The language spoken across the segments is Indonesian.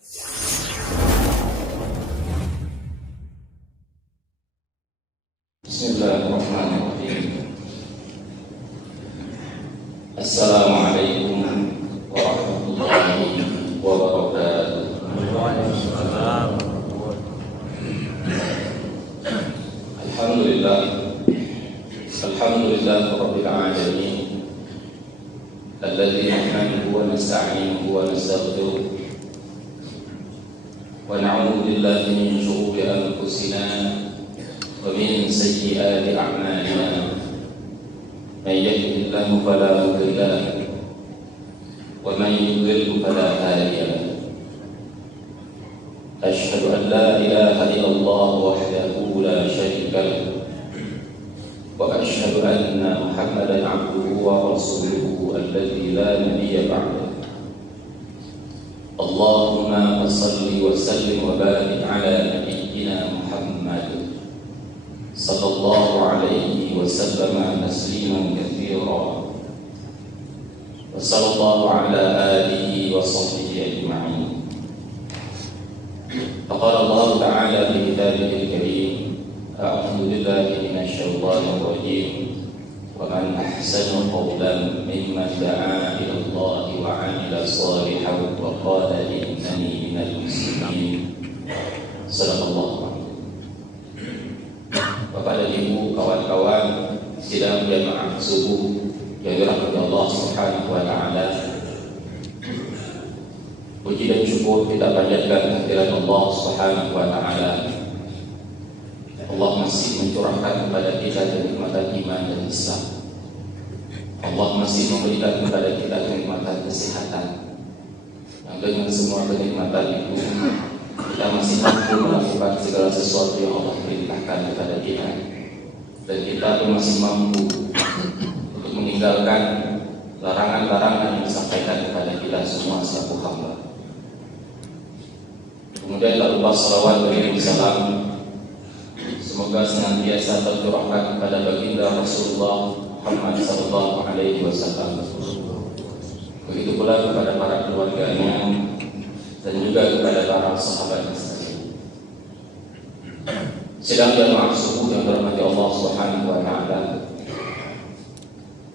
Bismillahirrahmanirrahim. Assalamualaikum warahmatullahi wabarakatuh. Alhamdulillah rabbil alamin alladzi nahmaduhu wa nasta'inuhu wa nastaghfiruh wa na'udzu billahi min shururi anfusina wa min sayyiati a'malina. Man yahdihillahu fala mudilla lahu wa man yudlil fala hadiya lahu. Asyhadu an la ilaha illallah wahdahu la syarika lahu wa asyhadu anna Muhammadan 'abduhu wa rasuluhu alladzi la nabiyya ba'dahu. Allahumma shalli wa sallim wa barik ala nabiyyina Muhammad sallallahu alaihi wasallam tasliman katsira wa sallallahu ala alihi wa sahbihi ajma'in. Faqala Allah ta'ala fi kitabihil karim, a'udzu billahi minasy syaithanir rajim, wa man ahsanu qawlan mimman da'a ila Allah wa 'amila shalihan wa qala innani minal muslimin. Sadaqallahu. Bapak dan Ibu, kawan-kawan sidang jamaah subuh yang dirahmati Allah Subhanahu wa taala. Puji dan syukur kita panjatkan kehadirat Allah Subhanahu wa taala. Allah masih mencurahkan kepada kita kenikmatan iman dan Islam. Allah masih memberikan kepada kita kenikmatan kesehatan. Yang dengan semua kenikmatan itu kita masih mampu melakukan segala sesuatu yang Allah perintahkan kepada kita, dan kita pun masih mampu untuk meninggalkan larangan-larangan yang disampaikan kepada kita semua selaku hamba. Kemudian tak lupa salawat dan salam semoga senantiasa tercurahkan kepada baginda Rasulullah Muhammad sallallahu alaihi wasallam. Begitu pula kepada para keluarganya dan juga kepada para sahabat sekalian. Sidang jamaah subuh yang dirahmati Allah Subhanahu wa taala.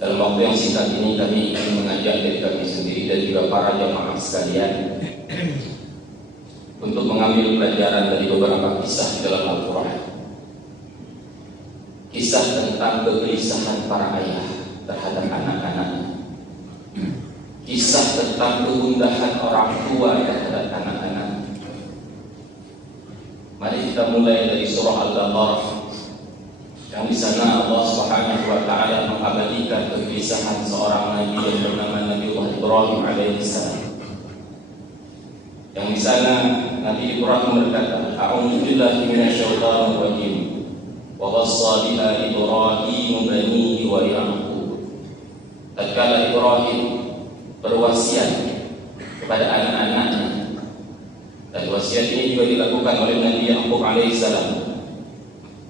Dalam waktu yang singkat ini kami ingin mengajak diri kami sendiri dan juga para jamaah sekalian untuk mengambil pelajaran dari beberapa kisah dalam Al-Quran. Kisah tentang kegelisahan para ayah terhadap anak-anaknya. Kisah tentang kegundahan orang tua terhadap anak-anak. Mari kita mulai dari surah Al-Baqarah, yang di sana Allah Subhanahu wa taala mengabadikan kegelisahan seorang nabi yang bernama Nabi Ibrahim alaihissalam. Yang di sana Nabi Ibrahim berkata, "A'udzu billahi minasyaitonir rajim. Wa wassa biha Ibrahim banihi wa Ya'qub." Tatkala Ibrahim berwasiat kepada anak-anaknya, dan wasiat ini juga dilakukan oleh Nabi Ya'qub alaihissalam.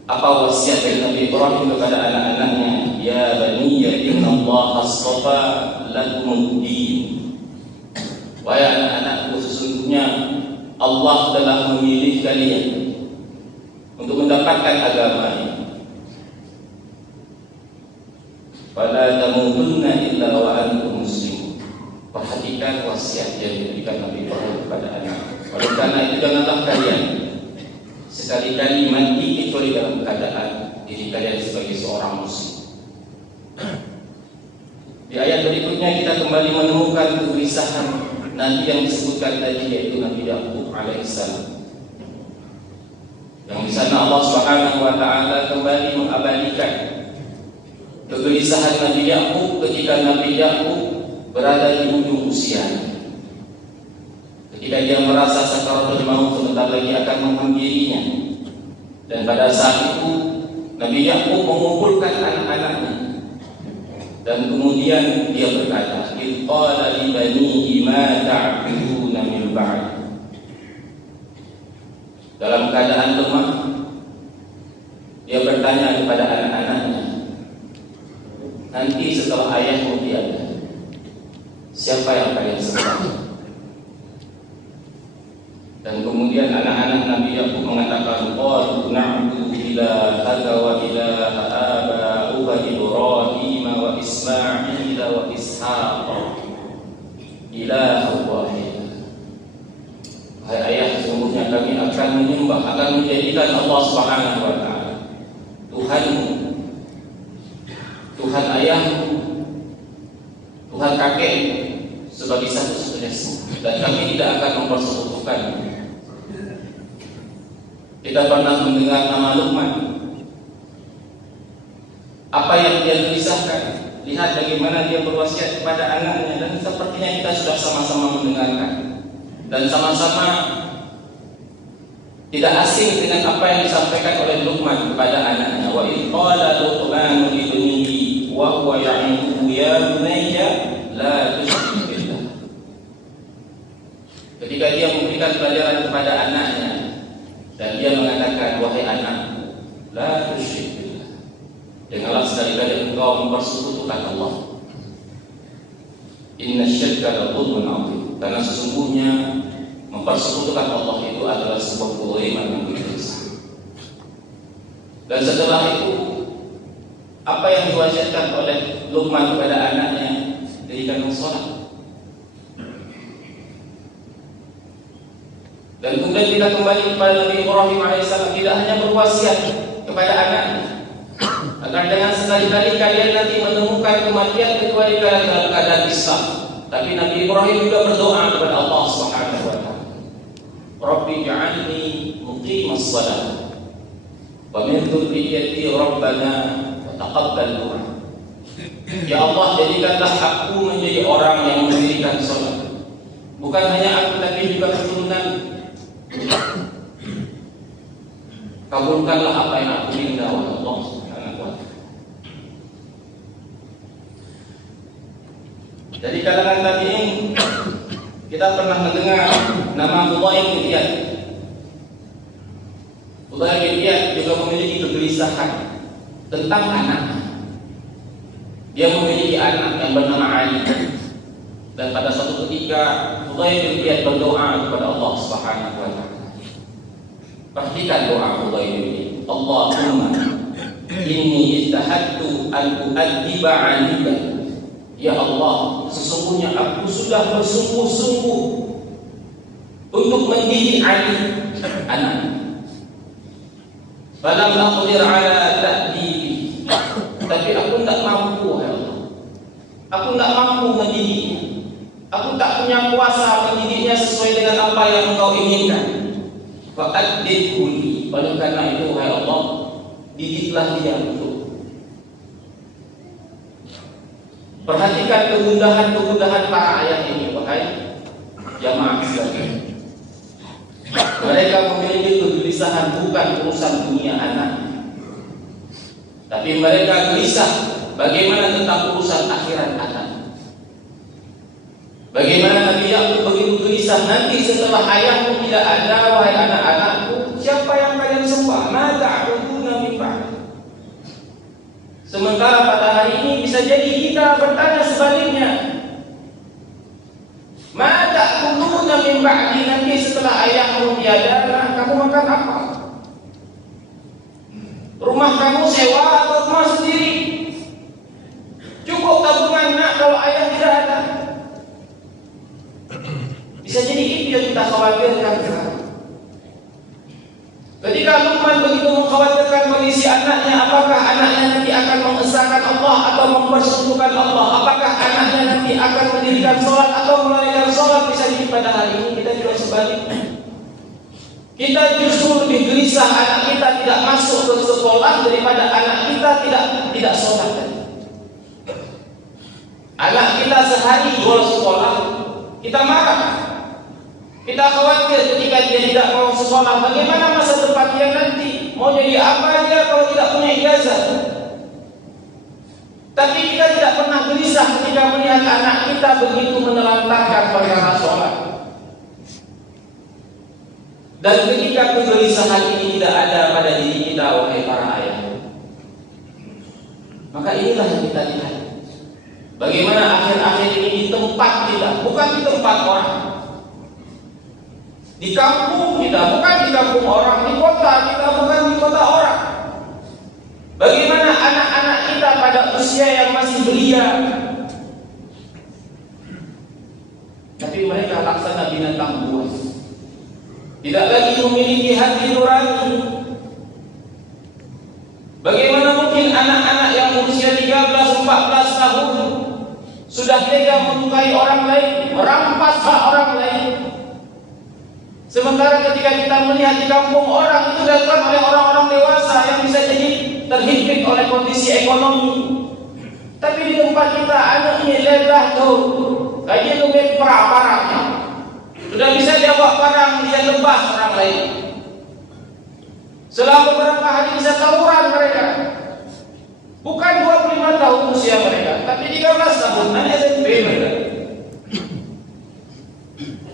Apa wasiat dari Nabi Ibrahim kepada anak-anaknya? Ya baniya innallaha astafa lakumud-din. Wahai anak-anakku, sesungguhnya Allah telah memilih kalian untuk mendapatkan agama ini. Fala tamutunna illa wa antum muslimun. Perhatikan wasiat yang diberikan Nabi Ibrahim kepada anak. Oleh karena itu janganlah kalian sekali-kali mati kecuali dalam keadaan diri kalian sebagai seorang muslim. Di ayat berikutnya kita kembali menemukan kegelisahan Nabi yang disebutkan tadi, yaitu Nabi Ya'qub alaihissalam. Yang di sana Allah Subhanahu wa taala kembali mengabadikan kegelisahan Nabi Ya'qub ketika Nabi Ya'qub berada di ujung usianya. Ketika dia merasa sakaratul maut sebentar lagi akan menghampirinya, dan pada saat itu Nabi Ya'qub mengumpulkan anak-anaknya, dan kemudian dia berkata, "Qala li banihi ma ta'buduna min ba'di." Dalam keadaan lemah, dia bertanya kepada anak-anaknya, "Nanti setelah ayahmu tiada, siapa yang kalian sembah?" Dan kemudian anak-anak Nabi Yakub mengatakan, qalu na'budu ilahaka wa ilaha aba'uka Ibrahim wa Ismail wa Ishaq ilaha wahid. Hai ayah, sesungguhnya kami akan menyembah, akan menjadikan Allah Subhanahu wa taala Tuhanmu, Tuhan ayahmu, Tuhan kakekmu sebagai satu-satunya Tuhan, dan kami tidak akan mempersekutukan. Kita pernah mendengar nama Luqman. Apa yang dia tulisahkan? Lihat bagaimana dia berwasiat kepada anaknya, dan sepertinya kita sudah sama-sama mendengarkan dan sama-sama tidak asing dengan apa yang disampaikan oleh Luqman kepada anaknya. Wa idh qala Luqman li ibnihi wa huwa ya'iduhu ya bunayya la tusyrik billah. Ketika dia memberikan pelajaran kepada anaknya dan dia mengatakan, wahai anakku, la tusyrik billah, janganlah sekali-kali engkau mempersekutukan Allah. Inna syirka la dzulmun 'adzim, karena sesungguhnya mempersekutukan Allah itu adalah sebuah kezaliman yang besar. Dan setelah itu, apa yang diwasiatkan oleh Luqman kepada anaknya? Dirikan salat. Dan kemudian kita kembali kepada Nabi Ibrahim AS, tidak hanya berwasiat kepada anaknya agar jangan sekali-kali kalian nanti menemukan kematian kecuali kalian dalam keadaan Islam. Tapi Nabi Ibrahim juga berdoa kepada Allah Subhanahu wa taala, Rabbi ja'alni muqimas shalah wa min dzurriyyati rabbana wa taqabbal du'a. Ya Allah, jadikanlah aku menjadi orang yang mendirikan salat. Bukan hanya aku, tapi juga keturunan. Kabulkanlah apa yang aku minta, wahai Allah Subhanahu wa taala. Dari kalangan tabi'in kita pernah mendengar nama Fudail bin Iyad. Fudail bin Iyad juga memiliki kegelisahan tentang anaknya. Dia memiliki anak yang bernama Ali. Dan pada suatu ketika Fudail bin Iyad berdoa kepada Allah Subhanahu wa taala. Perhatikan doa Fudail bin Iyad. Allahumma inni istahadtu an u'addiba 'aliban. Ya Allah, sesungguhnya aku sudah bersungguh-sungguh untuk mendidik Ali, anak. Falam aqdir 'ala ta'dibi. Tapi aku tidak mampu, ya Allah. Aku tidak mampu mendidiknya. Aku tak punya kuasa mendidiknya sesuai dengan apa yang Engkau inginkan. Fa'addibhu li. Oleh karena itu, wahai Allah, didiklah dia untuk. Perhatikan kegundahan-kegundahan para ayat ini, wahai jamaah sekalian. Mereka memiliki kegelisahan bukan urusan dunia anak, tapi mereka gelisah bagaimana tentang urusan akhirat anak. Bagaimana Nabi Yakub begitu gelisah, nanti setelah ayahmu tidak ada, wahai anak-anakku, siapa yang kalian sembah? Ma ta'buduna min ba'di. Sementara pada hari ini bisa jadi kita bertanya sebaliknya. Ma ta'buduna min ba'di, nanti setelah ayahmu tiada, kamu makan apa? Rumah kamu sewa atau rumah sendiri? Cukup tabungan nak kalau ayah tidak ada. Bisa jadi itu yang kita khawatirkan sekarang. Ketika Luqman begitu mengkhawatirkan kondisi anaknya, apakah anaknya nanti akan mengesahkan Allah atau mempersekutukan Allah? Apakah anaknya nanti akan mendirikan sholat atau melalaikan sholat? Bisa jadi pada hari ini kita juga sebaliknya. Kita justru lebih gelisah anak kita tidak masuk ke sekolah daripada anak kita tidak sholat. Anak kita sehari dua sekolah, kita marah. Kita khawatir ketika dia tidak mau sekolah, bagaimana masa depan dia nanti? Mau jadi apa dia kalau tidak punya ijazah? Tapi kita tidak pernah gelisah ketika melihat anak kita begitu menelantarkan perkara sholat. Dan ketika kegelisahan ini tidak ada pada diri kita, wahai para ayah, maka inilah yang kita lihat. Bagaimana akhir-akhir ini di tempat kita, bukan di tempat orang. Di kampung kita, bukan di kampung orang. Di kota kita, bukan di kota orang. Bagaimana anak-anak kita pada usia yang masih belia, tapi mereka laksana binatang buas, tidak lagi memiliki hati nurani. Bagaimana mungkin anak-anak yang berusia 13-14 tahun sudah tega menyukai orang lain, merampas hak orang lain? Sementara ketika kita melihat di kampung orang itu dilakukan oleh orang-orang dewasa yang bisa jadi terhimpit oleh kondisi ekonomi. Tapi di tempat kita anaknya lelah tuh, kayak lumit barangnya. Sudah bisa dia bawa barang, dia lebas orang lain. Selama beberapa hari bisa tawuran mereka. Bukan 25 tahun usia mereka, tapi 13 tahun, hanya SMP mereka.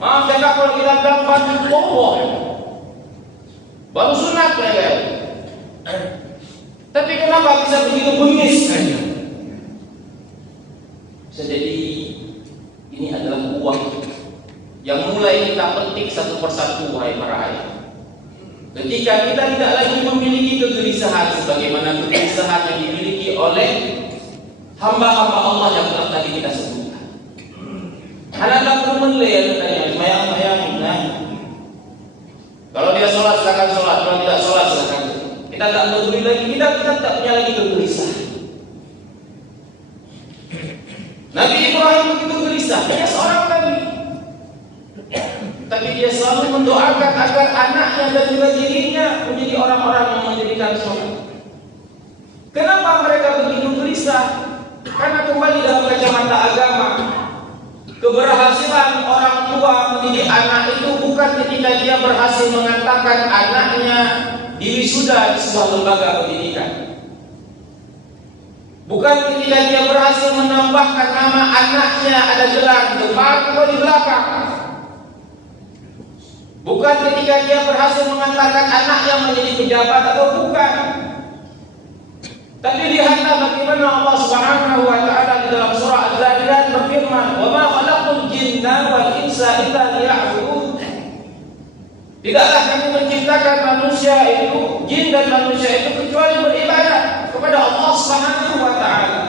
Maaf cakap kalau kita bilang baju boboh, baru sunat mereka. Tapi kenapa bisa begitu bengis? Bisa jadi ini adalah uang yang mulai kita petik satu persatu, wahai para ayah. Ketika kita tidak lagi memiliki kegelisahan sebagaimana kegelisahan yang dimiliki oleh hamba-hamba Allah yang telah tadi kita sebutkan. Anak tak perlu menilai katanya, mayang-mayang. Nah, kalau dia sholat silakan sholat, kalau tidak sholat silakan. Kita tak peduli lagi, kita tak punya lagi kegelisahan. Nabi Ibrahim begitu gelisah, dia seorang nabi. Tapi dia selalu mendoakan agar anaknya dan juga dirinya menjadi orang-orang yang menjadikan sholat. Kenapa mereka begitu gelisah? Karena kembali dalam kacamata agama, keberhasilan orang tua mendidik anak itu bukan ketika dia berhasil mengantarkan anaknya di wisuda di sebuah lembaga pendidikan. Bukan ketika dia berhasil menambahkan nama anaknya ada gelar di depan atau di belakang. Bukan ketika dia berhasil mengantarkan anaknya menjadi pejabat atau bukan. Tapi lihatlah bagaimana Allah Subhanahu wa taala di dalam surah Az-Zariyat berfirman, "Wa ma khalaqtul jinna wal insa illa liya'budun." Tidaklah kami menciptakan manusia itu, jin dan manusia itu kecuali beribadah kepada Allah Subhanahu wa taala.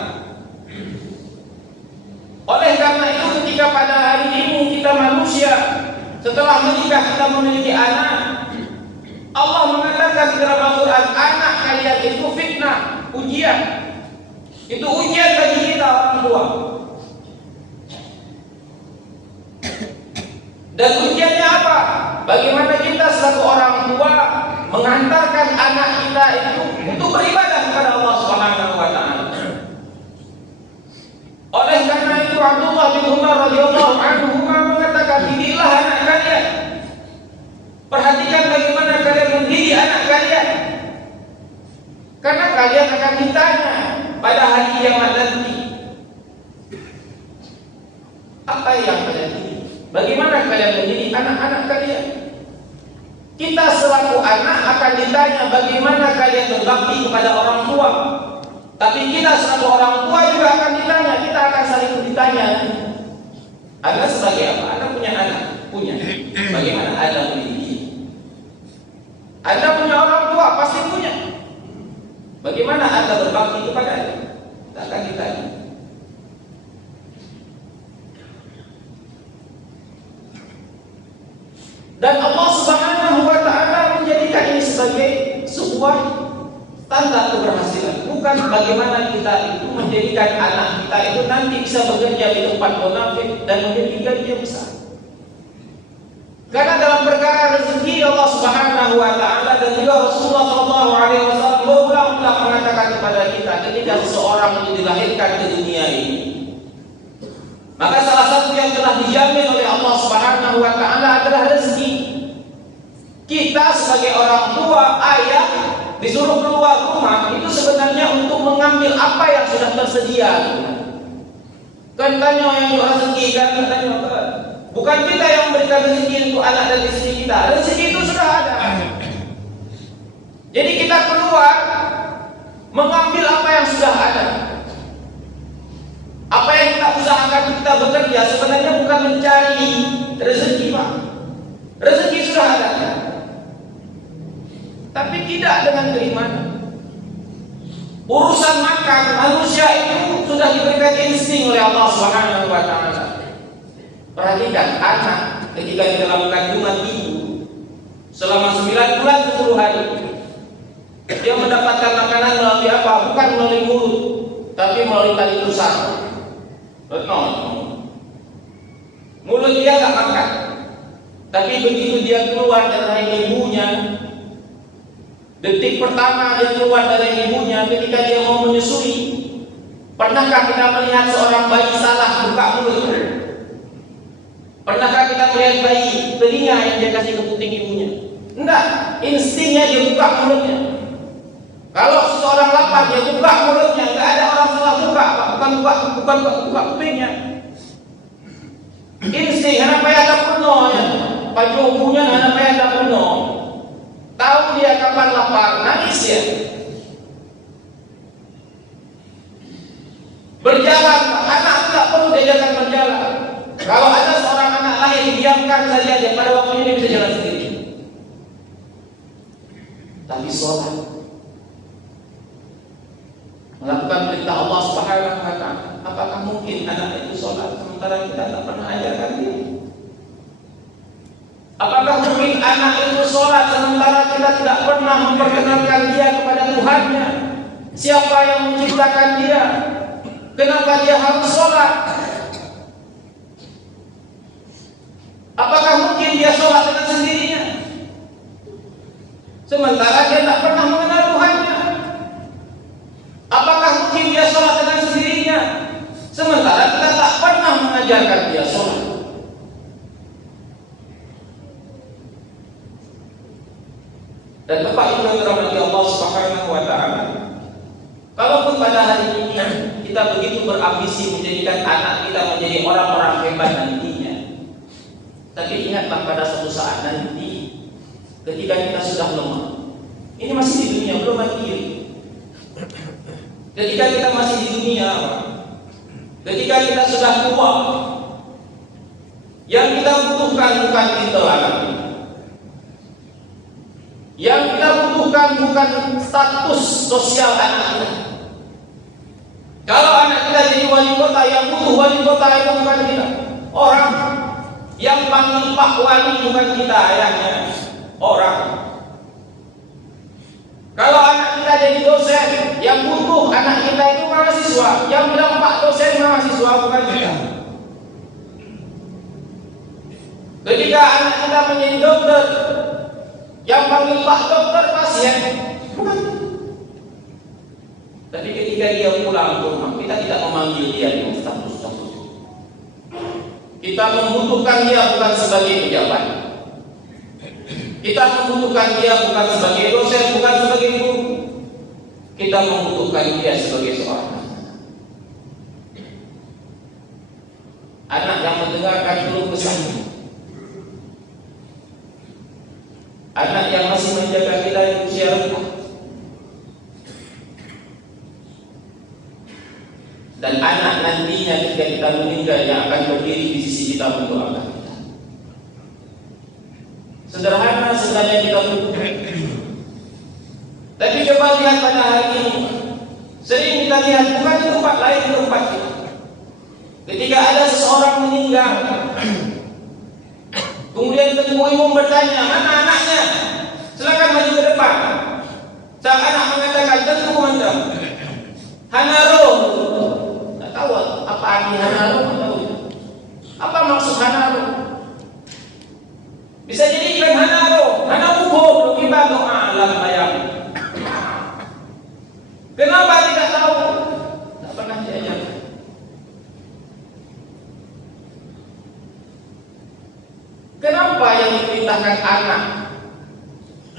Oleh karena itu ketika pada hari ini kita manusia setelah menikah kita memiliki anak, Allah mengatakan di dalam Al-Quran, anak kalian itu fitnah, ujian. Itu ujian bagi kita orang tua. Dan ujiannya apa? Bagaimana kita selaku orang tua mengantarkan anak kita itu untuk beribadah kepada Allah Subhanahu wa taala. Oleh karena itu Abdullah bin Umar radhiyallahu anhu mengatakan, didiklah anak kalian. Perhatikan bagaimana kalian mendidik anak kalian. Karena kalian akan ditanya pada hari kiamat nanti. Apa yang kalian didik? Bagaimana kalian mendidik anak-anak kalian? Kita selaku anak akan ditanya bagaimana kalian berbakti kepada orang tua. Tapi kita selaku orang tua juga akan ditanya. Kita akan saling ditanya. Anda sebagai apa? Anda punya anak? Punya. Bagaimana Anda mendidik? Anda punya orang tua? Pasti punya. Bagaimana Anda berbakti kepadanya? Kita akan ditanya. Dan Allah Subhanahu wa taala menjadikan ini sebagai sebuah tanda keberhasilan. Bukan bagaimana kita itu menjadikan anak kita itu nanti bisa bekerja di tempat munafik dan memiliki gaji yang besar. Karena dalam perkara rezeki Allah Subhanahu wa taala dan juga Rasulullah sallallahu alaihi wasallam berulang-ulang mengatakan kepada kita ketika seseorang itu dilahirkan ke dunia ini, maka salah satu yang telah dijamin oleh Allah Subhanahu wa taala adalah rezeki. Kita sebagai orang tua, ayah, disuruh keluar rumah itu sebenarnya untuk mengambil apa yang sudah tersedia. Kan tanya yang rezeki kan tanya. Bukan kita yang memberikan rezeki untuk anak dan istri kita. Rezeki itu sudah ada. Jadi kita keluar mengambil apa yang sudah ada. Apa yang kita usahakan kita bekerja sebenarnya bukan mencari rezeki, Pak. rezeki sudah ada, tapi tidak dengan keimanan. Urusan makan manusia itu sudah diberikan insting oleh Allah Subhanahu wa taala. Perhatikan anak ketika di dalam kandungan ibu selama 9 bulan 10 hari, dia mendapatkan makanan melalui apa? Bukan melalui mulut, tapi melalui tali pusar. Mulut dia nggak makan, tapi begitu dia keluar dari rahim ibunya, detik pertama dia keluar dari ibunya, ketika dia mau menyusui, pernahkah kita melihat seorang bayi salah buka mulut? Pernahkah kita melihat bayi telinga yang dia kasih ke puting ibunya? Enggak, instingnya dia buka mulutnya. Kalau seseorang lapar dia buka mulutnya, enggak ada orang salah buka, bukan buka kupingnya. Insting, kenapa ada penuh ya? Baju ibunya kenapa ada penuh? Tahu dia kapan lapar, nangis ya. Berjalan, anak tidak perlu diajarkan berjalan. Kalau ada seorang anak lahir, diamkan saja dia, pada waktunya dia bisa jalan sendiri. Tapi sholat, melakukan perintah Allah Subhanahu wa taala, apakah mungkin anak itu sholat sementara kita tidak pernah ajarkan dia? Apakah mungkin anak itu sholat sementara kita tidak pernah memperkenalkan dia kepada Tuhannya? Siapa yang menciptakan dia? Kenapa dia harus sholat? Apakah mungkin dia sholat dengan sendirinya sementara dia tidak pernah mengenal Tuhannya? Apakah mungkin dia sholat dengan sendirinya sementara kita tak pernah mengajarkan dia sholat? Dan Bapak Ibu yang dirahmati Allah Subhanahu wa taala, kalaupun pada hari ini kita begitu berambisi menjadikan anak kita menjadi orang-orang hebat nantinya, tapi ingatlah pada suatu saat nanti ketika kita sudah lemah. Ini masih di dunia, belum mati. Ketika kita masih di dunia, ketika kita sudah tua, yang kita butuhkan bukan titel anak kita. Yang kita butuhkan bukan status sosial anak kita. Kalau anak kita jadi wali kota, yang butuh wali kota itu bukan kita. Orang yang panggil Pak Wali bukan kita, ayahnya orang. Kalau anak kita jadi dosen, yang butuh anak kita itu mahasiswa. Yang bilang Pak dosen mahasiswa bukan kita. Ketika anak kita menjadi dokter, yang panggil Pak dokter pasien bukan. Tapi ketika dia pulang ke rumah, kita tidak memanggil dia dengan status-status. Kita membutuhkan dia bukan sebagai pejabat. Kita membutuhkan dia bukan sebagai dosen, bukan sebagai guru. Kita membutuhkan dia sebagai seorang anak yang mendengarkan keluh kesahnya, anak yang masih menjaga kita di usia rendah, dan anak nantinya ketika kita meninggal yang akan berdiri di sisi kita mendoakan kita. Sederhana sebenarnya kita butuh. Tapi coba lihat pada hari ini, sering kita lihat bukan di tempat lain, di tempat kita. Ketika ada seseorang meninggal, kemudian ketemu ibu bertanya, mana anaknya? Silakan maju ke depan. Sang anak mengatakan, tentu mandam. Hanaro. Tak tahu apa arti hanaro. Apa maksud hanaro? Bisa jadi ikan hanaro. Hanabuho belum kita alam ayam. Kenapa tidak tahu? Tak pernah diajarkan. Kenapa yang diperintahkan anak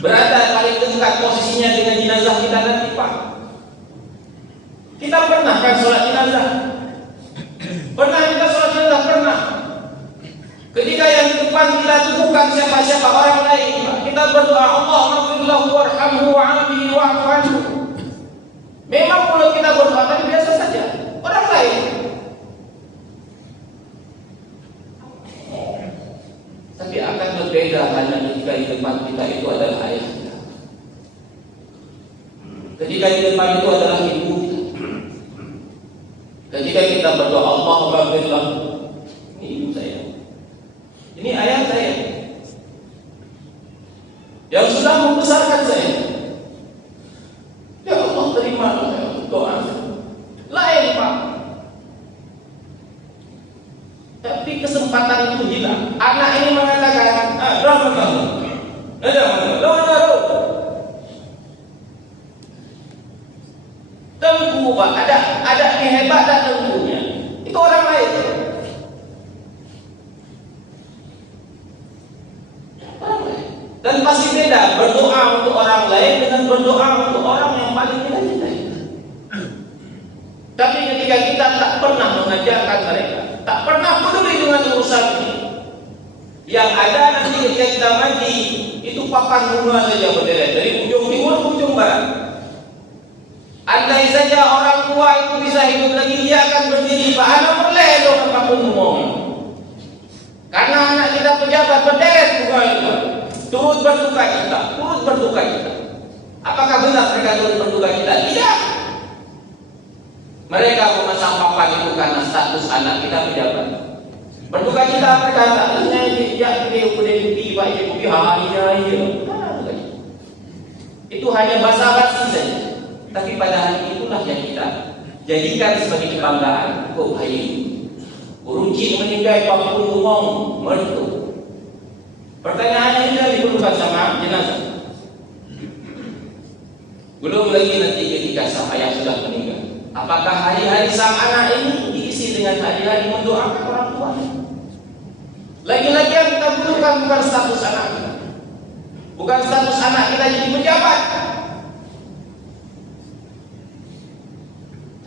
berada paling dekat posisinya dengan jenazah kita nanti, Pak? Kita pernah kan sholat jenazah? Pernah kita sholat jenazah? Pernah. Ketika yang di depan kita itu bukan siapa-siapa orang lain, Pak. Kita berdoa, Allahumma lahu warhamhu wa'afihi wa'fu anhu. Memang kalau kita berdoa tapi biasa saja, orang lain. Tapi akan berbeda di depan kita itu adalah ayah kita, ketika di depan itu adalah ibu kita, ketika kita berdoa Allahumma ghfirlah, ini ibu saya, ini ayah saya yang sudah membesarkan saya. Ya Allah, terima doa lain Pak. Tapi kesempatan itu hilang. Anak ini mengatakan, berapa kamu? Tengku Pak, ada kehebatan tengkunya. Itu orang lain. Dan pasti beda berdoa untuk orang lain dengan berdoa untuk orang yang paling kita cintai. Tapi ketika kita tak pernah mengajarkan mereka, tak pernah peduli dengan urusan ini, yang ada nanti ketika kita mati itu papan bunga saja berderet dari ujung timur ke ujung barat. Andai saja orang tua itu bisa hidup lagi, dia akan berdiri Pak anak perleh dong apapun ngomong. Karena anak kita pejabat berderet bunga itu, turut berduka cita, turut berduka cita. Apakah benar mereka turut berduka cita? Tidak. Mereka memasang papan itu karena status anak kita pejabat. Berduka cita mereka statusnya tidak bukti Pak bukti hari itu hanya basa-basi saja. Tapi pada hari itulah yang kita jadikan sebagai kebanggaan. Kok hari Urucin meninggal 40 ngomong mertu. Pertanyaannya ini diperlukan sama jenazah. Belum lagi nanti ketika sang ayah sudah meninggal, apakah hari-hari sang anak ini diisi dengan hari-hari mendoakan orang tuanya? Lagi-lagi yang kita butuhkan bukan status anak kita, bukan status anak kita jadi pejabat,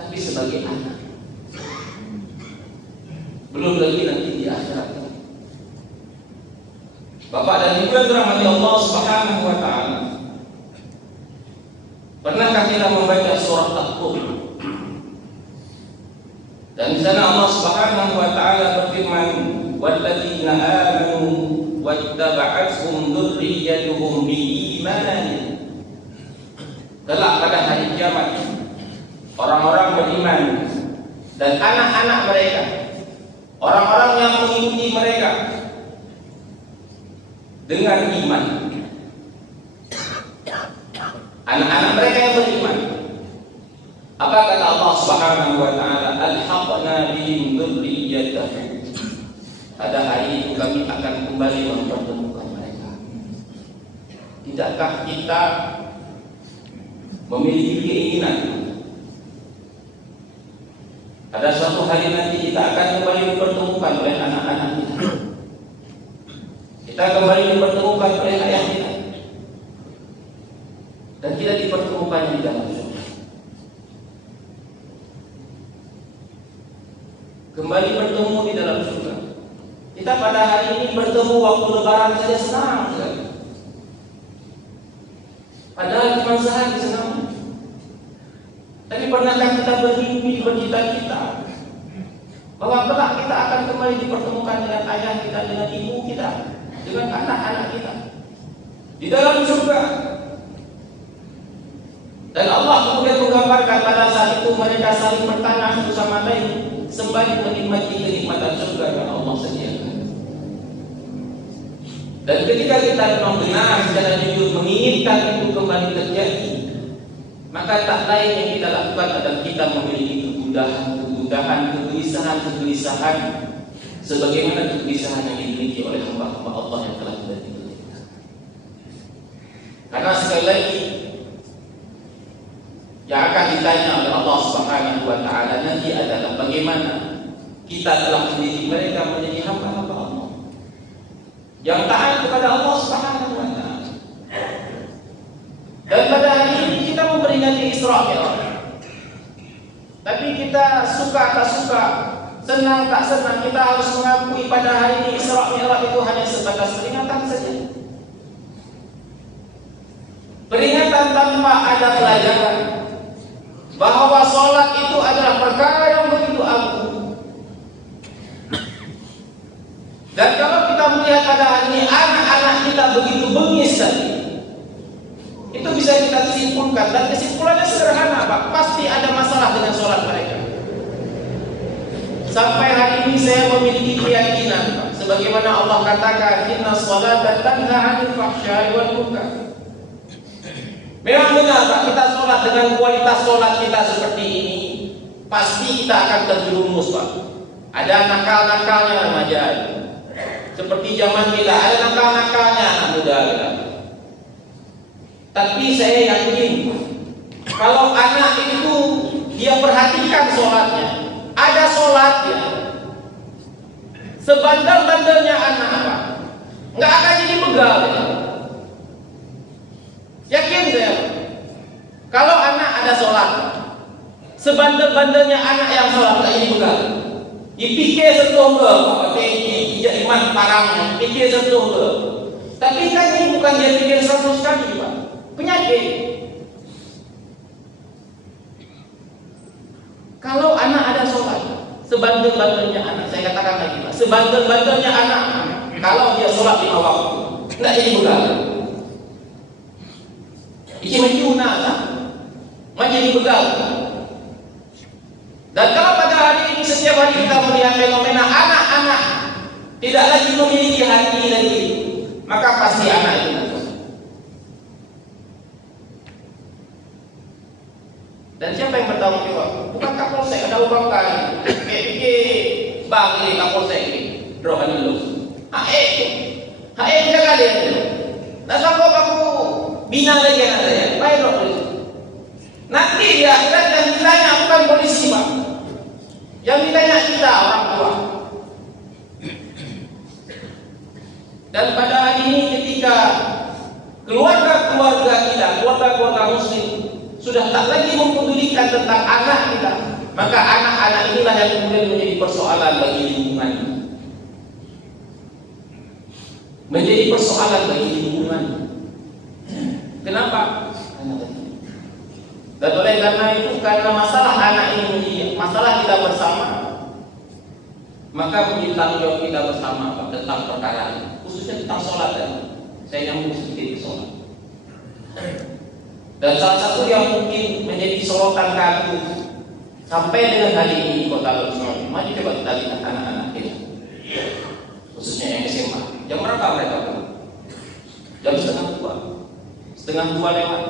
tapi sebagai anak. Belum lagi nanti di akhirat. Bapak dan Ibu yang dirahmati Allah Subhanahu wa taala, pernahkah kita membaca surah At-Tur? Dan di sana Allah Subhanahu wa taala berfirman, "Walladzina amanu wattaba'athum dzurriyyatuhum biiman." Kelak pada hari kiamat, orang-orang beriman dan anak-anak mereka, orang-orang yang mengikuti mereka dengan iman, anak-anak mereka yang beriman. Apa kata Allah Subhanahu wa taala? Alhaqna bihim dzurriyyatahum. Pada hari itu kami akan kembali mempertemukan mereka. Tidakkah kita memiliki keinginan pada suatu hari nanti kita akan kembali dipertemukan oleh anak-anak kita, kita kembali dipertemukan oleh ayah kita, dan kita dipertemukan di dalam surga. Kembali bertemu di dalam surga. Kita pada hari ini bertemu waktu lebaran saja senang sekali. Padahal cuma sehari senang. Tapi pernahkah kita bermimpi, bercita-cita bahwa kelak kita akan kembali dipertemukan dengan ayah kita, dengan ibu kita, dengan anak-anak kita di dalam surga? Dan Allah kemudian menggambarkan pada saat itu mereka saling bertanya satu sama lain sembari menikmati kenikmatan surga yang Allah sediakan. Dan ketika kita memang benar secara jujur menginginkan itu kembali terjadi, maka tak lain yang kita lakukan adalah kita memiliki kegundahan, kegelisahan sebagaimana kegelisahan yang dimiliki oleh hamba-hamba Allah yang telah kita tinggalkan. Karena sekali lagi yang akan ditanya oleh Allah Subhanahu wa taala nanti adalah bagaimana kita telah mendidik mereka menjadi hamba-hamba Allah yang taat kepada Allah Subhanahu wa taala. Dan pada hari ini kita memperingati Isra Mi'raj. Tapi kita suka tak suka, senang tak senang, kita harus mengakui pada hari ini Isra Mi'raj itu hanya sebatas peringatan saja. Peringatan tanpa ada pelajaran bahwa sholat itu adalah perkara yang begitu agung. Dan kalau kita melihat pada hari ini anak-anak kita begitu bengis tadi, itu bisa kita simpulkan, dan kesimpulannya sederhana Pak, pasti ada masalah dengan sholat mereka. Sampai hari ini saya memiliki keyakinan Pak, sebagaimana Allah katakan, inna sholata tanha 'anil fahsya'i wal munkar. Memang benar Pak, kita sholat dengan kualitas sholat kita seperti ini, pasti kita akan terjerumus Pak. Ada nakal-nakalnya remaja, seperti zaman kita, ada nakal-nakalnya anak muda kita. Tapi saya yakin, kalau anak itu dia perhatikan sholatnya, ada sholatnya, sebandel-bandelnya anak Pak, nggak akan jadi begal. Yakin saya, kalau anak ada sholat, sebandel-bandelnya anak yang sholat nggak jadi begal. Dipikir sentuh ke, tidak iman parang, pikir sentuh ke. Tapi kan ini bukan dia pikir 100 kali Pak, penyakit. Kalau anak ada sholat, sebandel-bandelnya anak, saya katakan lagi Pak, sebandel-bandelnya anak, kalau dia sholat 5 waktu, nggak jadi begal. Iki menjuna kan, menjadi begal. Dan kalau pada hari ini setiap hari kita melihat fenomena anak-anak tidak lagi memiliki hati lagi, maka pasti anak itu nakal. Dan siapa yang bertanggung jawab? Bukan Kapolsek, ada uang kali. Bang ini Kapolsek ini, rohani lu. Jaga dia. Nah sampai aku bina lagi anak saya, baik dong polisi. Nanti dia yang ditanya bukan polisi Pak, yang ditanya kita orang tua. Dan pada hari ini ketika keluarga-keluarga kita, keluarga-keluarga muslim sudah tak lagi mempedulikan tentang anak kita, maka anak-anak inilah yang kemudian menjadi persoalan bagi lingkungan. Menjadi persoalan bagi lingkungan. Kenapa? Dan oleh karena itu, karena masalah anak ini menjadi masalah kita bersama, maka menjadi tanggung jawab kita bersama Pak, tentang perkara ini, khususnya tentang sholat. Saya nyambung sedikit ke sholat. Dan salah satu yang mungkin menjadi sorotan kami sampai dengan hari ini di Kota Lubuk, mari coba kita lihat anak-anak kita, khususnya yang SMA. Jam berapa mereka pulang? Jam 1:30 lewat.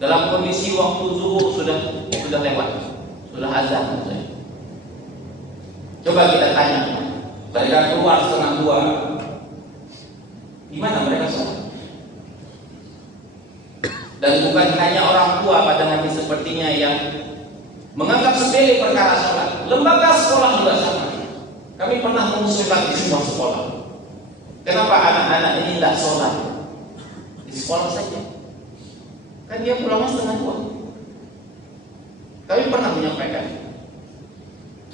Dalam kondisi waktu zuhur sudah lewat, sudah azan. Coba kita tanya, mereka keluar 1:30, di mana mereka sholat? Dan bukan hanya orang tua pada hari sepertinya yang menganggap sepele perkara sholat. Lembaga sekolah juga sama. Kami pernah mengusulkan di sebuah sekolah, kenapa anak-anak ini tidak sholat di sekolah saja? Kan dia pulangnya 1:30. Kami pernah menyampaikan.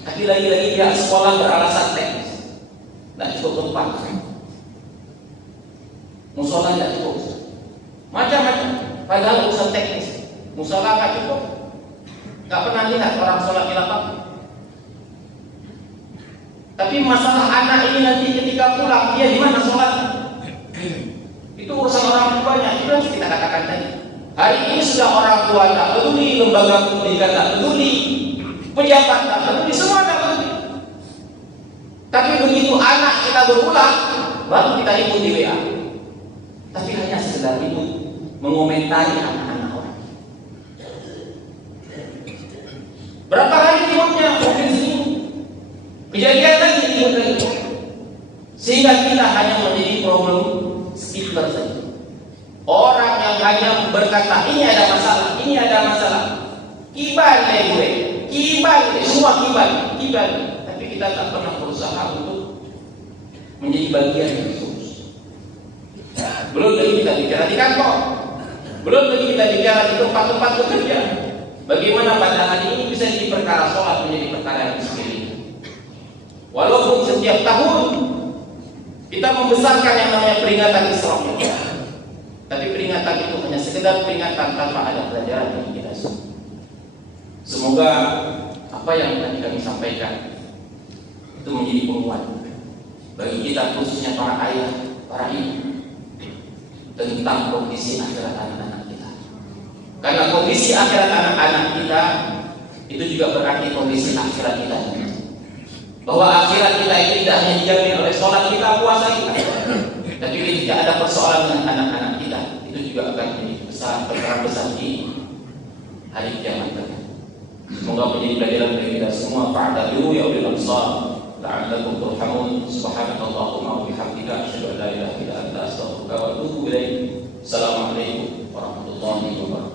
Tapi lagi-lagi dia sekolah beralasan teknis, tidak cukup tempat, musola tidak cukup, macam-macam. Padahal urusan teknis, musola nggak cukup. Nggak pernah lihat orang sholat di lapangan. Tapi masalah anak ini nanti ketika pulang, dia di mana sholatnya? Itu urusan orang tuanya. Itu harus kita katakan tadi. Hari ini sudah orang tua tak peduli, lembaga pendidikan tak peduli, pejabat tak peduli, semua tak peduli. Tapi begitu anak kita berulang, baru kita ikut di WA. Tapi hanya sekedar ikut mengomentari anak-anak orang. Berapa hari timurnya? Mungkin seminggu. Kejadian lagi timur lagi. Sehingga kita hanya menjadi problem speaker saja. Orang yang hanya berkata ini ada masalah, ini ada masalah. Kiban gue, kiban, semua kiban. Tapi kita tak pernah berusaha untuk menjadi bagian dari solusi. Belum lagi kita bicara di kantor, belum lagi kita bicara di tempat-tempat bekerja. Bagaimana pada hari ini bisa jadi perkara sholat menjadi perkara yang sepele. Walaupun setiap tahun kita membesarkan yang namanya peringatan Isra Mi'raj, tapi peringatan itu hanya sekedar peringatan tanpa ada pelajaran yang kita semua. Semoga apa yang tadi kami sampaikan itu menjadi penguat bagi kita khususnya para ayah, para ibu, tentang kondisi akhirat anak-anak kita. Karena kondisi akhirat anak-anak kita itu juga berarti kondisi akhirat kita. Bahwa akhirat kita itu tidak hanya dijamin oleh sholat kita, puasa kita, tapi ketika ada persoalan dengan anak-anak kita, itu juga akan menjadi berperan besar di hari kiamat nanti. Semoga menjadi pelajaran bagi kita semua. Fa'tabiru ya ulil absar la'allakum turhamun. Subhanakallahumma wa bihamdika asyhadu an la ilaha illa anta astaghfiruka wa atubu ilaik. Assalamualaikum warahmatullahi wabarakatuh.